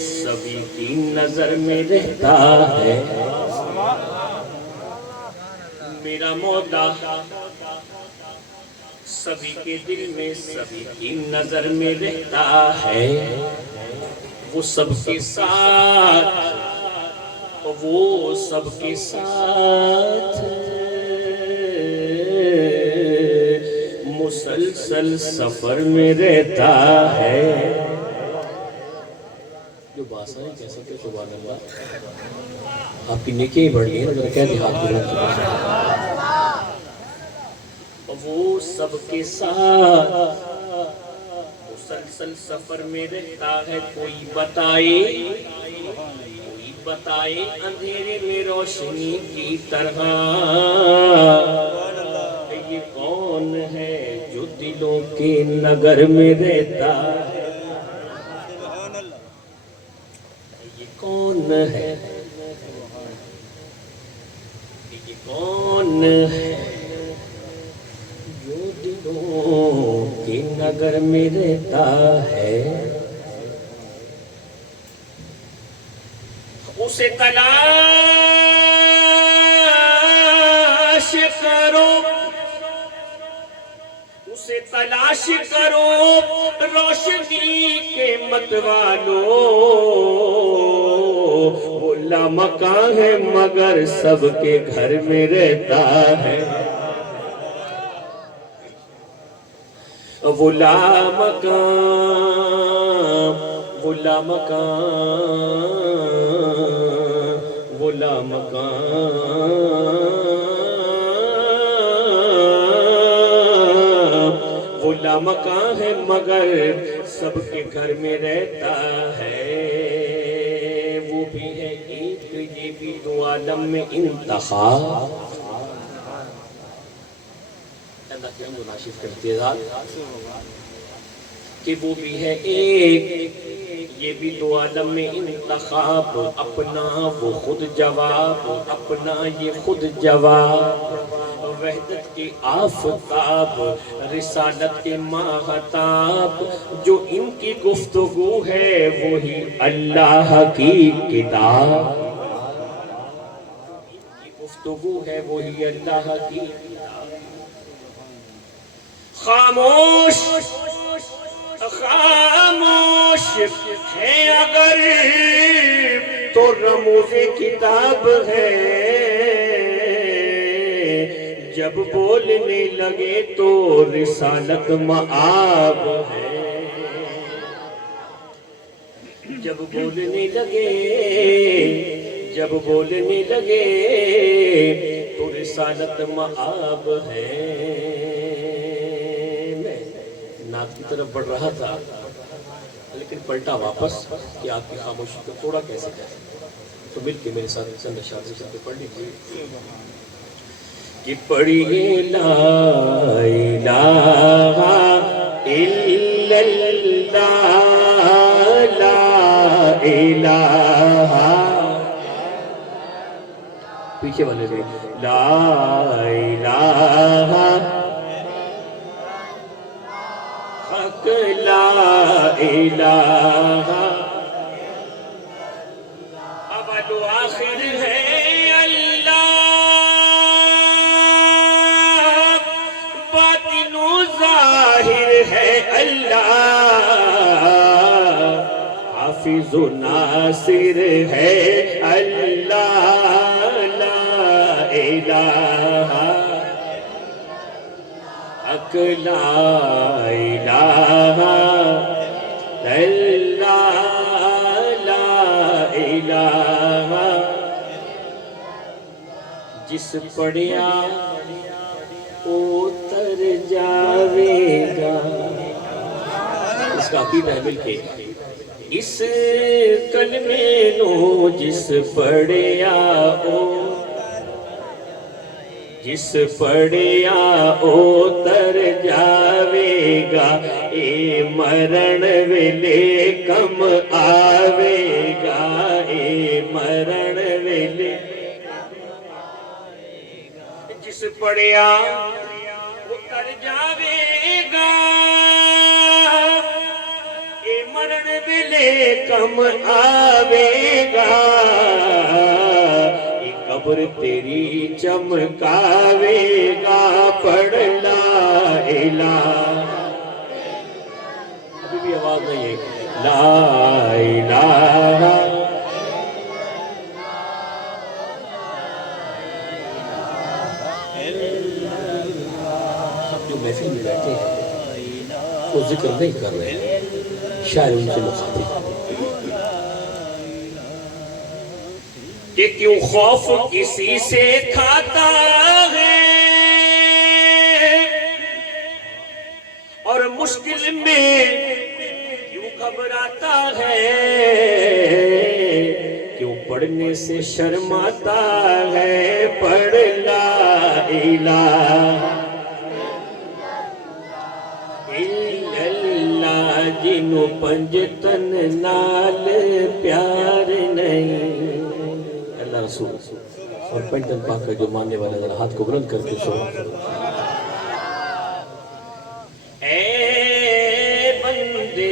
سبھی کی نظر میں رہتا ہے میرا مولا، سبھی کے دل میں سبھی کی نظر میں رہتا ہے، وہ سب کے ساتھ، وہ سب کے ساتھ مسلسل سفر میں رہتا ہے۔ جو باسا ہے کہہ سکتے سبحان اللہ، آپ کی نیکی بڑھ گئی ہے، کہہ دیں ہاتھ بلند کرو۔ وہ سب کے ساتھ مسلسل سفر میں رہتا ہے، کوئی بتائے اندھیرے میں روشنی کی طرح، یہ کون ہے جو دلوں کے نگر میں رہتا ہے؟ یہ کون ہے؟ یہ کون ہے جو دلوں کے نگر میں رہتا ہے؟ اسے تلاش کرو، اسے تلاش کرو روشنی کے متوالو، وہ لامکاں ہے مگر سب کے گھر میں رہتا ہے۔ وہ لامکاں، وہ لامکاں، وہ لامکاں، وہ لامکاں ہے مگر سب کے گھر میں رہتا ہے۔ وہ بھی ہے ایک، یہ بھی دو عالم میں انتہا، اللہ کے مناشف کرتے ہیں کہ وہ بھی ہے ایک، یہ بھی دو عالم میں انتخاب، اپنا وہ خود جواب، اپنا یہ خود جواب، وحدت کے آفتاب، رسالت کے ماہتاب، جو ان کی گفتگو ہے وہی اللہ کی کتاب، ان کی گفتگو ہے وہی اللہ کی کتاب۔ خاموش خاموش ہے اگر تو رموز کتاب ہے، جب بولنے لگے تو رسالت مآب ہے، جب بولنے لگے، جب بولنے لگے تو رسالت مآب ہے۔ نعت کی طرف بڑھ رہا تھا لیکن پلٹا واپس کہ آپ کی خاموشی کو توڑا کیسے جائے، تو مل کے میرے ساتھ چند اشعار سے پڑھ لیجیے کہ پڑھیے لا الہ الا اللہ، لا الہ، پیچھے والے بھی لا الہ حق، لا الہ اول و آخر ہے اللہ، باطن و ظاہر ہے اللہ، حافظ و ناصر ہے اللہ، لا الہ حق، لا الہ الا لا الہ، جس پڑھیا اتر جاوے گا، اس کا عقیدہ ہے مل کے، اس کلمے نو جس پڑھیا جس پڑھیا اتر جاوے گا، اے مرن ویلے کم آوے گا، اے مرن ویلے جس پڑھیا اتر جاوے گا اے مرن ویلے کم آوے گا اے قبر تیری چمکاوے گا پڑھ لا الہ ابھی بھی آواز نہیں ہے لا الہ محفل میں بیٹھے ہیں وہ ذکر نہیں کر رہے ہیں شاعر ان سے مخاطب کہ کیوں خوف کسی سے کھاتا ہے اور مشکل میں کیوں گھبراتا ہے کیوں پڑھنے سے شرماتا ہے پڑھ لا الہ جنو پنجتن نال پیار نہیں اللہ رسول اور پنجتن پاک کا جو ماننے والا ذرا ہاتھ کو بلند کر کے سو اے بندے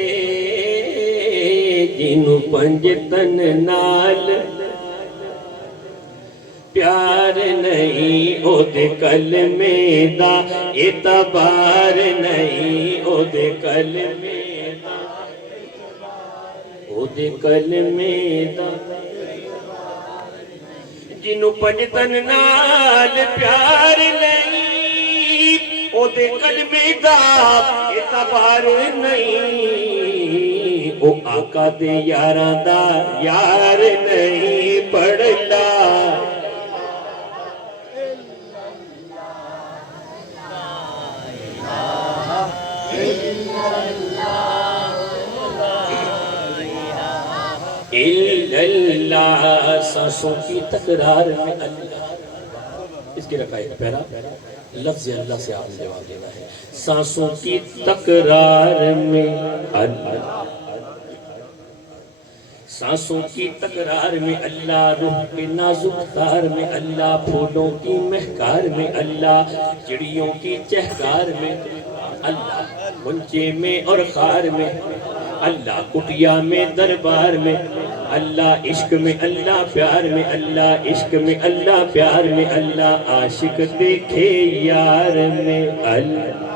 جنو پنجتن نال پیار نہیں او دے کلمے دا اعتبار نہیں او دے کلمے او دے کلمے دا جنوں پنجتن نال پیار نہیں او دے کلمے دا اعتبار نہیں او آقا دے یاراں دا یار نہیں پڑھ لا اللہ سانسوں کی تکرار میں اللہ اس کی رکھا ایک پیرا لفظ اللہ سے آپ نے جواب دینا ہے سانسوں کی تکرار میں اللہ سانسوں کی تکرار میں اللہ روح کے نازک تار میں اللہ پھولوں کی مہکار میں اللہ چڑیوں کی چہکار میں اللہ گنچے میں اور خار میں اللہ کٹیا میں دربار میں اللہ عشق میں اللہ پیار میں اللہ عشق میں اللہ پیار میں اللہ عاشق دیکھے یار میں اللہ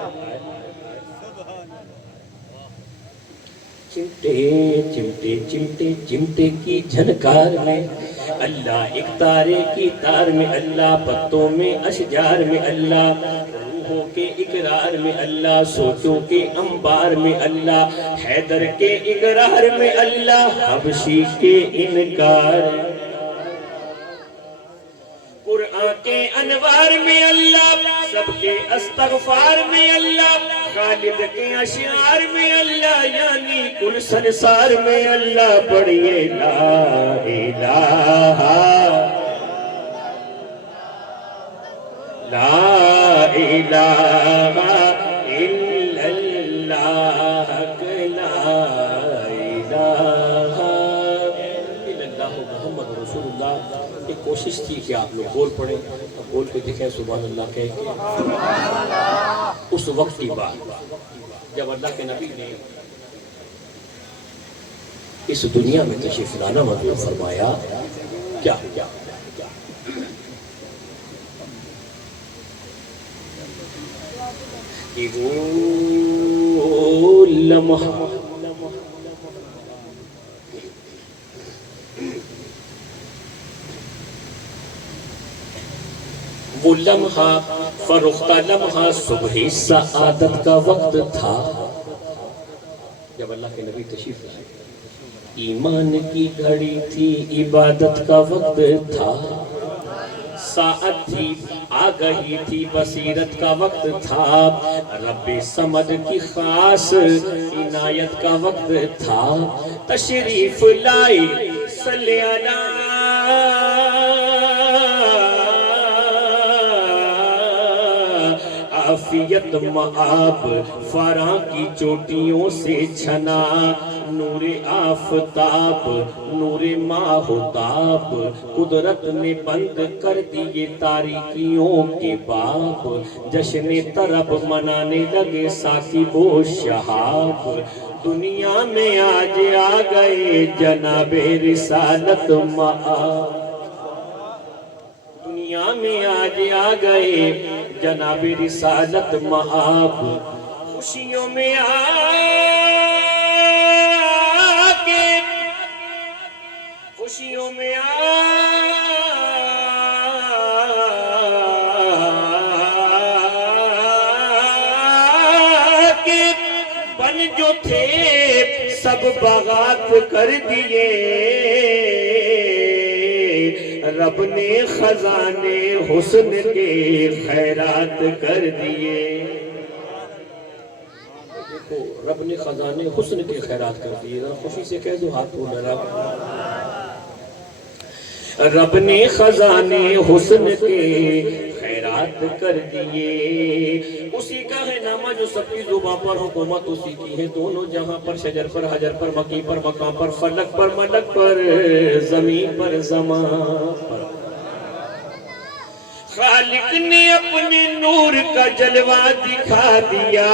چمٹے چمٹے چمٹے چمٹے کی جھنکار میں اللہ ایک تارے کی تار میں اللہ پتوں میں اشجار میں اللہ روحوں کے اقرار میں اللہ سوچوں کے انبار میں اللہ حیدر کے اقرار میں اللہ حبشی کے انکار قرآن کے انوار میں اللہ سب کے استغفار میں اللہ خالد کے اشعار میں اللہ یعنی کل سنسار میں اللہ پڑھئے لا الہ لا الہ الا اللہ لا الہ الا اللہ محمد رسول اللہ یہ کوشش تھی کہ آپ لوگ بول پڑھیں اب بول کے دکھیں سبحان اللہ کہہ کے اس وقت کی بات جب اللہ کے نبی نے اس دنیا میں تشریف لانا منظور فرمایا کیا کہ وہ لمحہ وہ لمحہ فرختہ لمحہ صبح سعادت کا وقت تھا جب اللہ کے نبی تشریف لائے ایمان کی گھڑی تھی عبادت کا وقت تھا ساعت تھی آگہی تھی بصیرت کا وقت تھا رب سمد کی خاص عنایت کا وقت تھا تشریف لائی صلی اللہ عافیت معاب فراں کی چوٹیوں سے چھنا نور آفتاب نور ماہتاب قدرت نے بند کر دیے تاریکیوں کے باب جشن طرب منانے لگے ثاقب و شہاب دنیا میں آج آ گئے جناب رسالت مآب دنیا میں آج آ گئے جناب رسالت مآب خوشیوں میں آ کے خوشیوں میں آ کے بن جو تھے سب بغات کر دیے رب نے خزانے حسن کے خیرات کر دیے دیکھو رب نے خزانے حسن کے خیرات کر دیے خوشی سے کہہ دو ہاتھ کو رب نے خزانے حسن کے خیرات کر دیے اسی کا ہے نامہ جو سب کی زباں پر حکومت اسی کی ہے دونوں جہاں پر شجر پر حجر پر مکی پر مقام پر فلک پر ملک پر زمین پر زمان پر خالق نے اپنے نور کا جلوہ دکھا دیا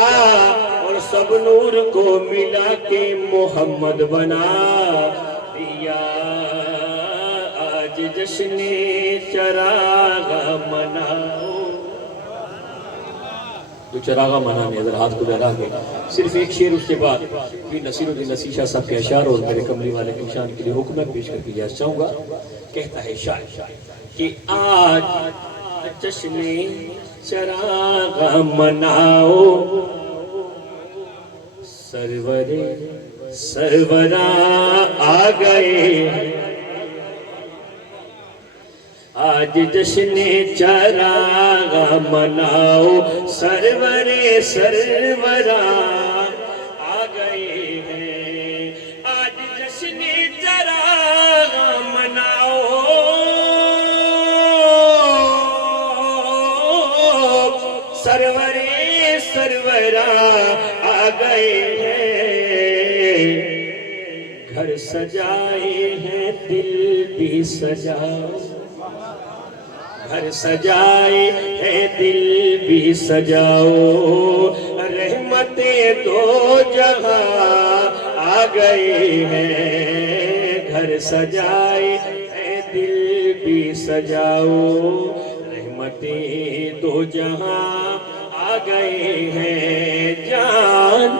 اور سب نور کو ملا کے محمد بنا دیا آج جشن چراغ مناؤ جو چراغ منانے ادھر ہاتھ کو لہرا کے صرف ایک شعر اس کے بعد بھی نصیر الدین نصیر شاہ صاحب کے اشعار اور میرے کملی والے کی شان کے لیے حکم پیش کر کے لیا چاہوں گا کہتا ہے شاعر کہ آج جشن چراغ مناؤ سروراں آ گئے آج جشن چراغ مناؤ سروراں آ گئے ہیں آج جشن چراغ مناؤ سروراں آ گئے ہیں گھر سجائے ہیں دل بھی سجاؤ گھر سجائے ہیں دل بھی سجاؤ رحمتیں دو جہاں آ گئے ہیں گھر سجائے ہیں دل بھی سجاؤ رحمتیں دو جہاں آ گئے ہیں جان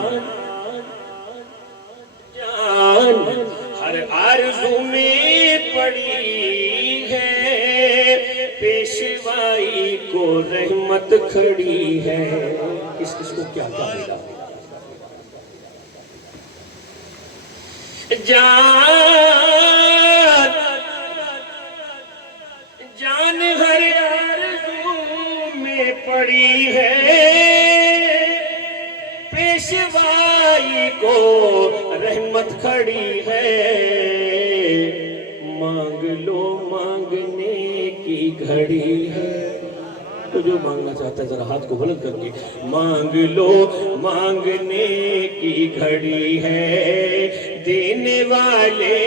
ہر آرزو میں پڑی ہے پیشوائی کو رحمت کھڑی ہے کس کس کو کیا کہے گا جان ہر آرزو میں پڑی ہے پیشوائی کو رحمت کھڑی ہے مانگ لو مانگنے کی گھڑی ہے تو جو مانگنا چاہتا ہے ذرا ہاتھ کو بلند کر کے مانگ لو مانگنے کی گھڑی ہے دینے والے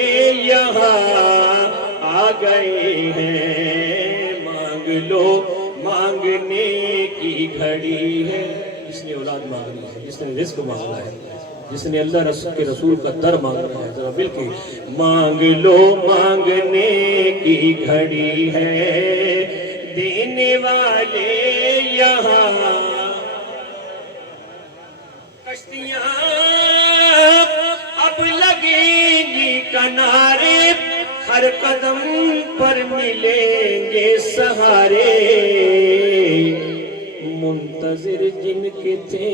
یہاں آ گئے ہیں مانگ لو مانگنے کی گھڑی ہے جس نے اولاد مانگنی ہے جس نے رزق مانگنا ہے جس نے اللہ کے رسول کا در مانگنا ہے ذرا مل کے مانگ لو مانگنے کی گھڑی ہے دینے والے یہاں کشتیاں اب لگیں گی کنارے ہر قدم پر ملیں گے سہارے منتظر جن کے تھے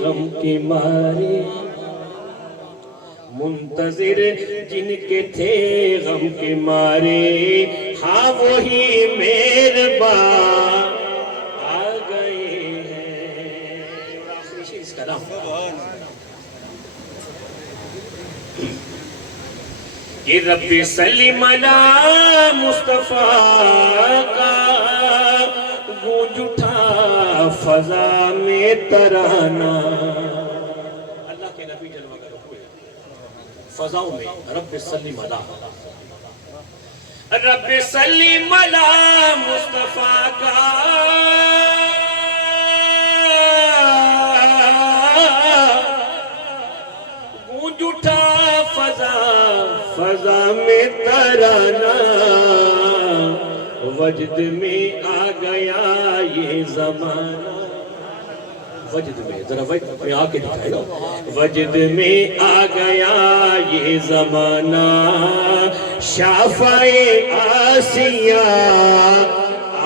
غم کے مارے منتظر جن کے تھے غم کے مارے ہاں وہی مہربان آ گئے ہیں آخری شیء اس کا نام کہ رب سلیم علی مصطفیٰ کا گونج اٹھا فضا میں ترانہ اللہ کے نبی جلوہ کرو فضاؤں میں رب سلم علی، رب سلم علی مصطفیٰ کا گونج اٹھا فضا میں ترانہ، وجد میں آ گیا یہ زمانہ، وجد میں، ذرا وجد میں آ کے دکھائے گا، وجد میں آ گیا یہ زمانہ، شافع آسیہ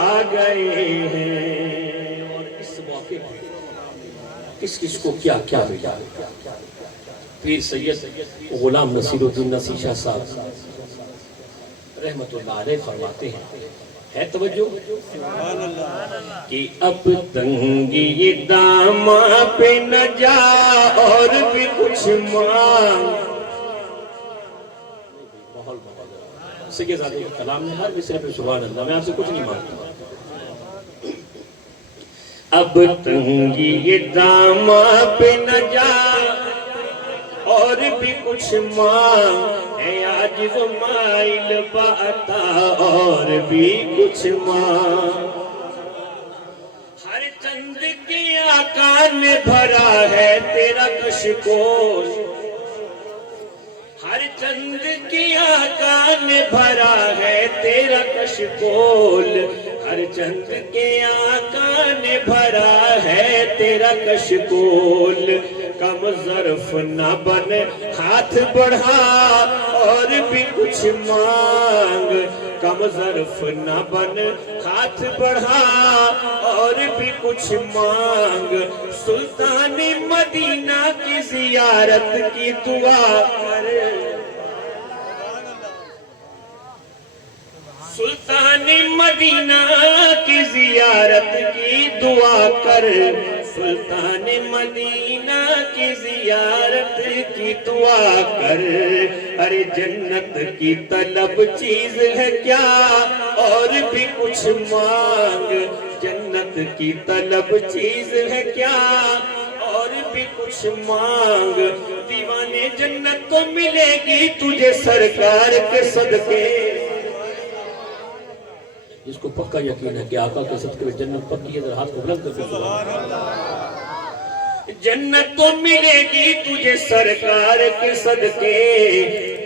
آ گئے ہیں۔ اور اس موقع پر کس کس کو کیا کیا ملا؟ پیر سید غلام نصیر الدین نصیر شاہ صاحب رحمت اللہ علیہ فرماتے ہیں، ہے توجہ کہ اب تنگی داماں پہ نہ جا اور بھی کچھ مانگ، سید زادے کے کلام میں ہر مصرے پہ سبحان اللہ، میں آپ سے کچھ نہیں مانگتا۔ اب تنگی داماں پہ نہ جا اور بھی کچھ مانگ، ہے آج وہ مائل باتا اور بھی کچھ مانگ، ہر چند کی آقا نے بھرا ہے تیرا کشکول، ہر چند کی آقا نے بھرا ہے تیرا کشکول، ہر چند کے آقا نے بھرا ہے تیرا کشکول، کم ظرف نہ بن ہاتھ بڑھا اور بھی کچھ مانگ، کم ظرف نہ بن ہاتھ بڑھا اور بھی کچھ مانگ، سلطان مدینہ کی زیارت کی دعا کر، سلطان مدینہ کی زیارت کی دعا کر، سلطان مدینہ کی زیارت کی دعا کر، ارے جنت کی طلب چیز ہے کیا اور بھی کچھ مانگ، جنت کی طلب چیز ہے کیا اور بھی کچھ مانگ، دیوانے جنت تو ملے گی تجھے سرکار کے صدقے، اس کو پکا یقین ہے کہ آقا کے صدقے میں جنت پکی ہے، ذرا ہاتھ کو بلند کر کے سبحان اللہ، جنت تو ملے گی تجھے سرکار کے صدقے،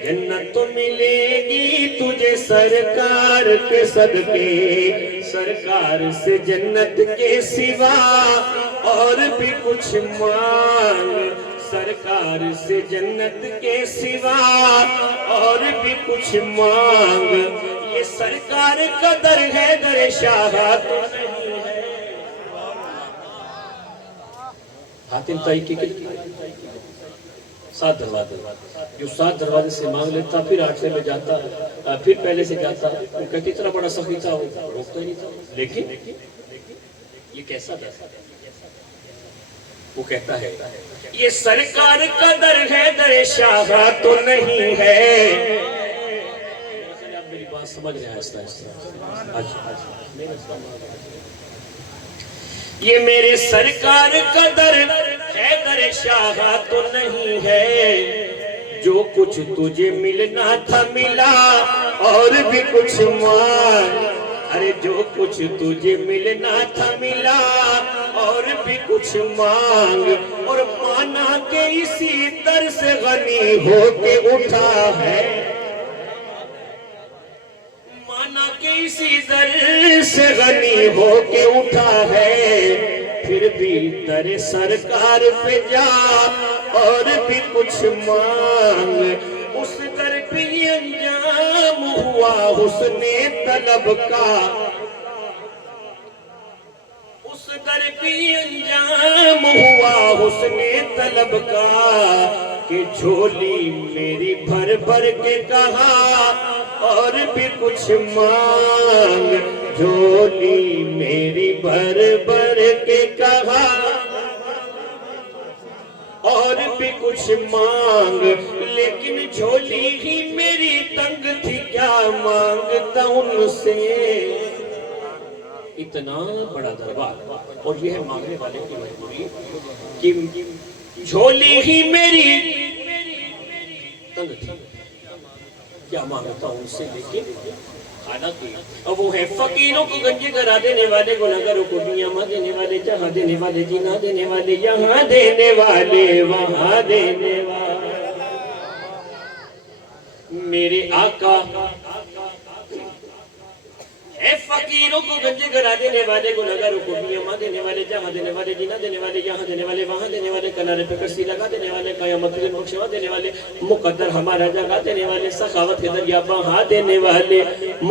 جنت تو ملے گی تجھے سرکار کے صدقے، سرکار سے جنت کے سوا اور بھی کچھ مانگ، سرکار سے جنت کے سوا اور بھی کچھ مانگ، یہ سرکار کا در ہے در شاہ تو نہیں ہے۔ حاتم تائی کی 7 دروازے، جو 7 دروازے سے مانگ لیتا، پھر 8ویں میں جاتا، پھر پہلے سے جاتا، وہ کہتی اتنا بڑا سخی تھا، وہ روکتا ہی نہیں تھا، لیکن یہ کیسا تھا؟ وہ کہتا ہے یہ سرکار کا در ہے در شاہ تو نہیں ہے، آپ میری بات سمجھ رہے ہیں آہستہ آہستہ، یہ میرے سرکار کا در ہے در شاہ تو نہیں ہے، جو کچھ تجھے ملنا تھا ملا اور بھی کچھ مانگ، ارے جو کچھ تجھے ملنا تھا ملا اور بھی کچھ مانگ، اور مانا کہ اسی در سے غنی ہو کے اٹھا ہے، مانا کہ اسی در سے غنی ہو کے اٹھا ہے، پھر بھی در سرکار پہ جا اور بھی کچھ مانگ، اس در پہ انجام ہوا حسن طلب کا، اس در پہ انجام ہوا حسن طلب کا، کہ جھولی میری بھر بھر کے کہا اور بھی کچھ مانگ، جھولی میری بھر بھر کے کہا اور بھی کچھ مانگ، لیکن جھولی ہی میری تنگ تھی کیا مانگتا ان سے، اتنا بڑا دربار، اور یہ ہے مانگنے والے کی مجبوری کہ جھولی ہی میری تنگ تھی، کیا مانگتا ہوں ان سے، لیکن حالانکہ اب وہ ہے فقیروں کو گنجے کرا دینے والے، گناہگاروں کو بیامہ دینے والے، جہاں دینے والے، جینا دینے والے، یہاں دینے والے، وہاں دینے والے، میرے آقا اے فقیروں کو گنجے کرا دینے والے، گناہگاروں کو بیامہ دینے والے، جہاں دینے والے، جینا دینے والے، یہاں دینے والے، وہاں دینے والے، کنارے پہ کشتی لگا دینے والے، قیامت کے دن بخشوا دینے والے، مقدر ہمارا جگہ دینے والے، سخاوت کے دریا بہا دینے والے،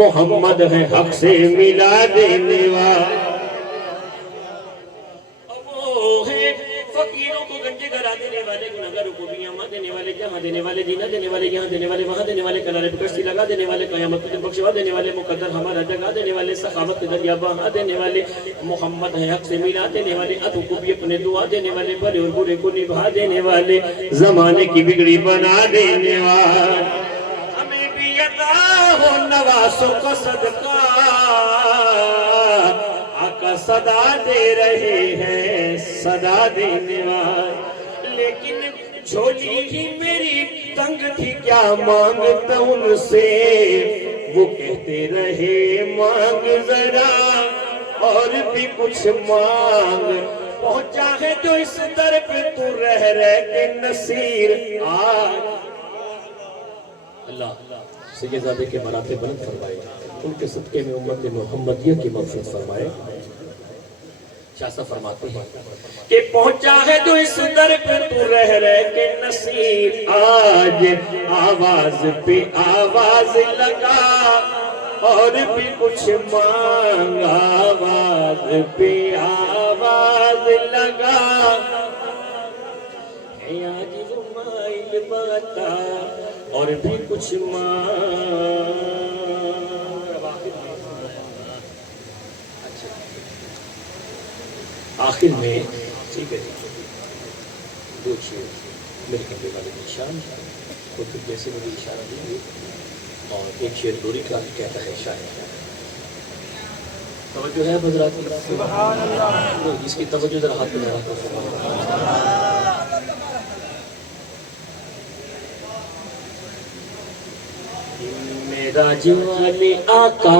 محمد ہے حق سے ملا دینے والے، وہ ہے فقیروں کو گنجے کرا دینے والے، گناہگاروں کو بیامہ دینے والے، جہاں دینے والے، جینا دینے والے، یہاں دینے والے، وہاں دینے والے، کنارے پہ کشتی لگا دینے والے، قیامت کے دن بخشوا دینے والے، مقدر ہمارا جگہ دینے والے، سخاوت کے دریا بہا دینے والے، محمد ہے حق سے ملا دینے والے، عدو کو بھی اپنے دعا دینے والے، بھلے اور برے کو نبھا دینے والے، زمانے کی بگڑی بنا دینے والے، ہمیں بھی عطا ہو نوازوں کا صدقہ، آقا صدا دے رہے ہیں، صدا دینے والے، لیکن جھولی ہی میری تنگ تھی، کیا مانگتا ان سے، وہ کہتے رہے مانگ ذرا اور بھی کچھ مانگ، پہنچا ہے جو اس در پہ تو رہ کے نصیر آج، اللہ سیدزادے کے مراتب بلند فرمائے، ان کے صدقے میں امت محمدیہ کی مغفرت فرمائے۔ شاہ صاحب فرماتے ہیں کہ پہنچا ہے جو اس در پہ تو رہ کے نصیر آج، آواز پہ آواز لگا اور بھی کچھ مانگ، آواز پہ آواز لگا ہے آج وہ مائل باتا اور بھی کچھ مانگ۔ آخر میں ٹھیک ہے دو چیز میرے کہنے والے نشان خود جیسے مجھے اشارہ دیں گے، اور ایک شعر دوری کا کہتا ہے شاعر، توجہ ہے حضرات؟ سبحان اللہ، اس کی توجہ ذرا ہاتھ میں میرا جوان آقا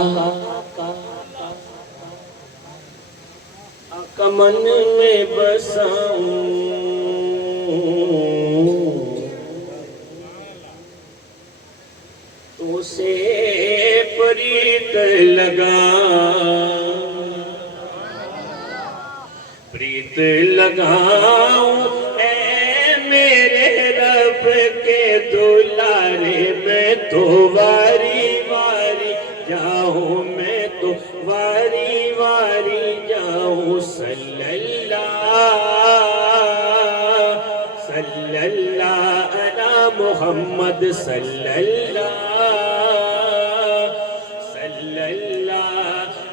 من میں بساؤں، تو سے پریت لگاؤں، اے میرے رب کے دلارے، میں تو واری واری جاؤں، میں تو واری واری جاؤں، صلی اللہ علی محمد، صلی اللہ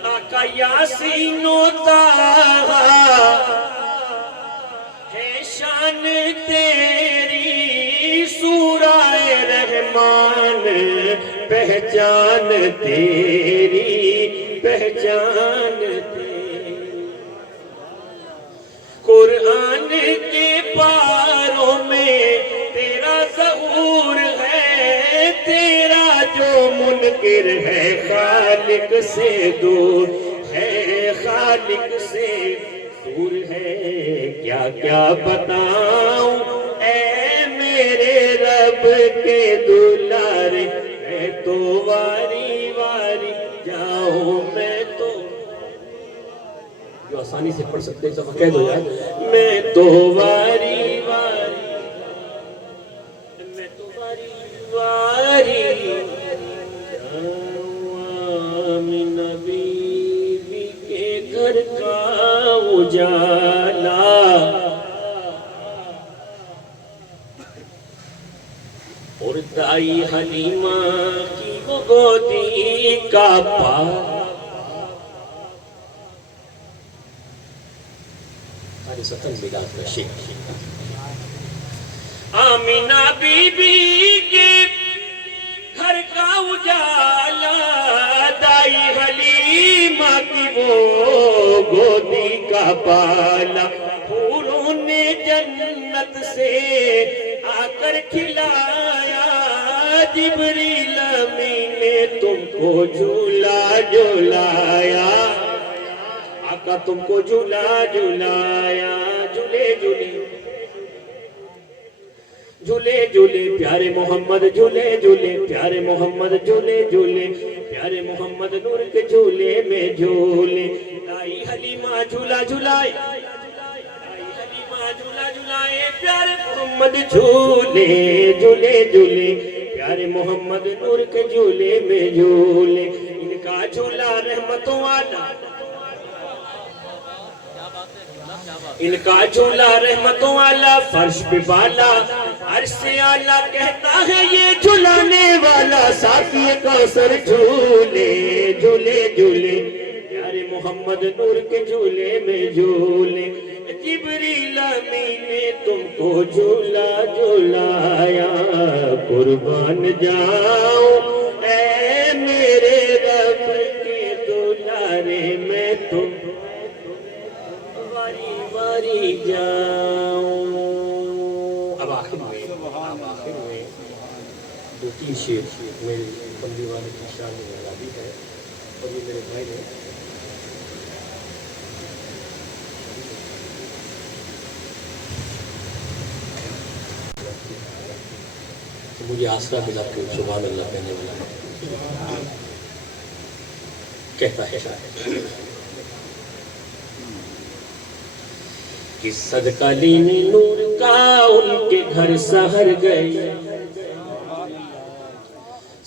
آقا یاسین و طٰہٰ ہے شان تیری، سورہ رحمان پہچان تیری، پہچان تیری، قرآن کے پاروں میں تیرا ظہور ہے، تیرا جو منکر ہے خالق سے دور ہے، خالق سے دور ہے، کیا کیا بتاؤں اے میرے رب کے دلارے، میں تو واری واری جاؤں، میں تو جو آسانی سے پڑھ سکتے ہیں سب کہہ دو یار، میں تو واری واری، میں تو واری واری آمینہ بی بی کے گھر کا اجالا، اور دائی حلیمہ کی وہ گودی کا پالا، ستن میلاد کا شیخ، آمینہ بی بی کے گھر کا اجالا، دائی حلیمہ کی وہ گودی کا پالا، پھولوں نے جنت سے آ کر کھلایا، جبریل امین نے تم کو جھولا جھولایا آقا تم کو جھولا جھولایا جھولے جھولے جھولے جھولے پیارے محمد جھولے جھولے پیارے محمد جھولے جھولے پیارے محمد نور کے جھولے میں جھولے دائی حلیمہ جھولا جھولائے دائی حلیمہ جھولا جھولائے پیارے محمد جھولے جھولے جھولے پیارے محمد نور کے جھولے میں جھولے ان کا جھولا رحمتوں والا ان کا جھولا رحمتوں والا فرش پہ بالا عرش سے آلہ کہتا ہے یہ جھولانے والا ساقی کوثر جھولے جھولے جھولے پیارے محمد نور کے جھولے میں جھولے جبریل امین نے تم کو جھولا جھولایا قربان جاؤں اے میرے رب کے دلارے میں تم واری جاؤں اب آخر میں دو تین شعر میرے بندی والے کی شان میں لگا ہے اور یہ میرے بھائی نے تو مجھے آسرا ملا کہ سبحان اللہ کہنے والا کہتا ہے کہ صدقہ لینے نور کا ان کے گھر سحر گئی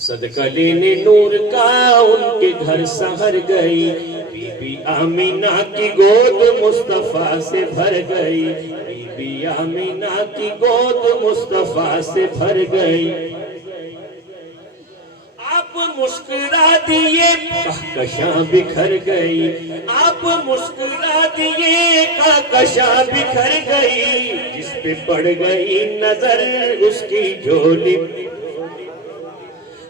صدقہ لینے نور کا ان کے گھر سحر گئی بی بی آمینہ کی گود مصطفیٰ سے بھر گئی بی بی آمینہ کی گود مصطفیٰ سے بھر گئی آپ مسکرا دیے کہکشاں بکھر گئی آپ مسکرا دیے کہکشاں بکھر گئی جس پہ پڑ گئی نظر اس کی جھولی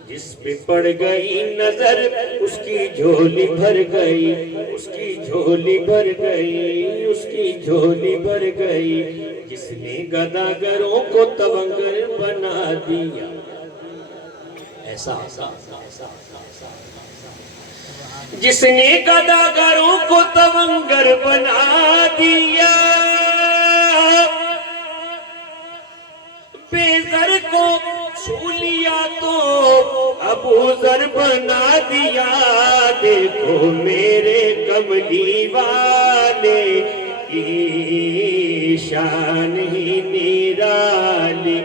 جس پہ پڑ گئی نظر اس کی جھولی بھر گئی اس کی جھولی بھر گئی اس کی جھولی بھر گئی جس نے گداگروں کو تونگر بنا دیا ایسا جس نے گداگروں کو تونگر بنا دیا بے زر کو چھو لیا تو ابو ذر بنا دیا دیکھو میرے کملی والے کی شان ہی نرالی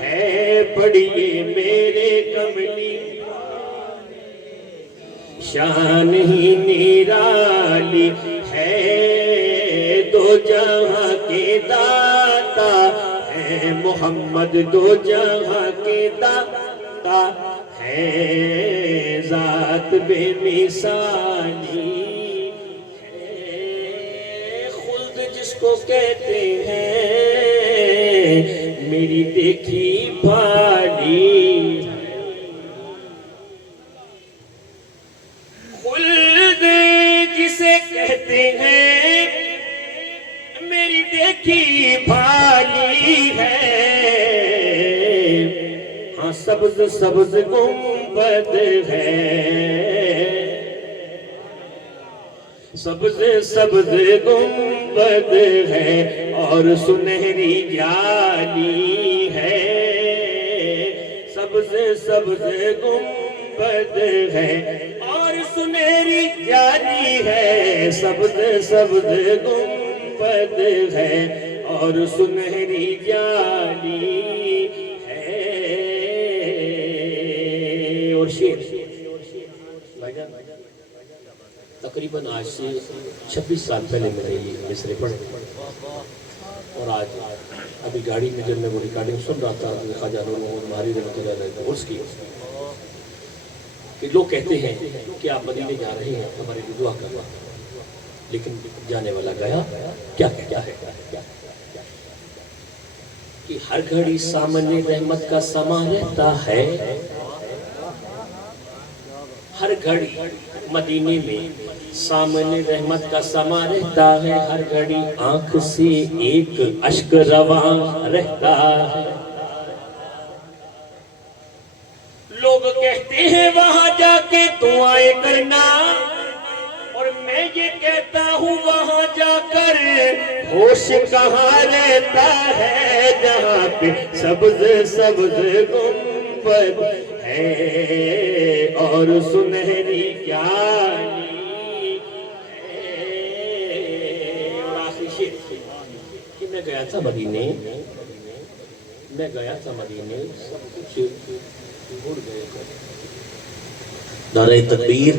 ہے پڑھیے میرے کملی شان ہی نرالی ہے دو جہاں کے داتا ہے محمد دو جہاں کے داتا ہے ذات بے مثالی ہے خلد جس کو کہتے ہیں میری دیکھی بھالی خلد جسے کہتے ہیں میری دیکھی بھالی ہے ہاں سبز سبز گنبد ہے سبز سبز گنبد ہے اور سنہری جالی ہے سبز سبز گنبد ہے اور سنہری جالی ہے سبز سبز گنبد ہے اور سنہری جالی ہے اور شیر تقریباً آج سے 26 سال پہلے میں نے یہ مصرے پڑھے اور آج ابھی گاڑی میں جب میں وہ ریکارڈنگ سن رہا تھا خواجہ نور محمد مہاری رحمۃ اللہ علیہ عرس کی کہ لوگ کہتے ہیں کہ آپ مدینے جا رہے ہیں ہمارے لیے دعا کروا لیکن جانے والا گیا کیا کہتا ہے کہ ہر گھڑی سامنے رحمت کا سما رہتا ہے ہر گھڑی مدینے میں سامنے رحمت کا سما رہتا ہے ہر گھڑی آنکھ سے ایک اشک رواں رہتا ہے کہتے ہیں وہاں جا کے دعائیں کرنا، اور میں یہ کہتا ہوں وہاں جا کر ہوش کہاں رہتا ہے، جہاں پہ سبز سبز گنبد ہے اور سنہری کیانی ہے۔ اور آخری شعر کہ میں گیا تھا مدینے، میں گیا تھا مدینے، سب کچھ بھول گئے۔ نعرہ تکبیر۔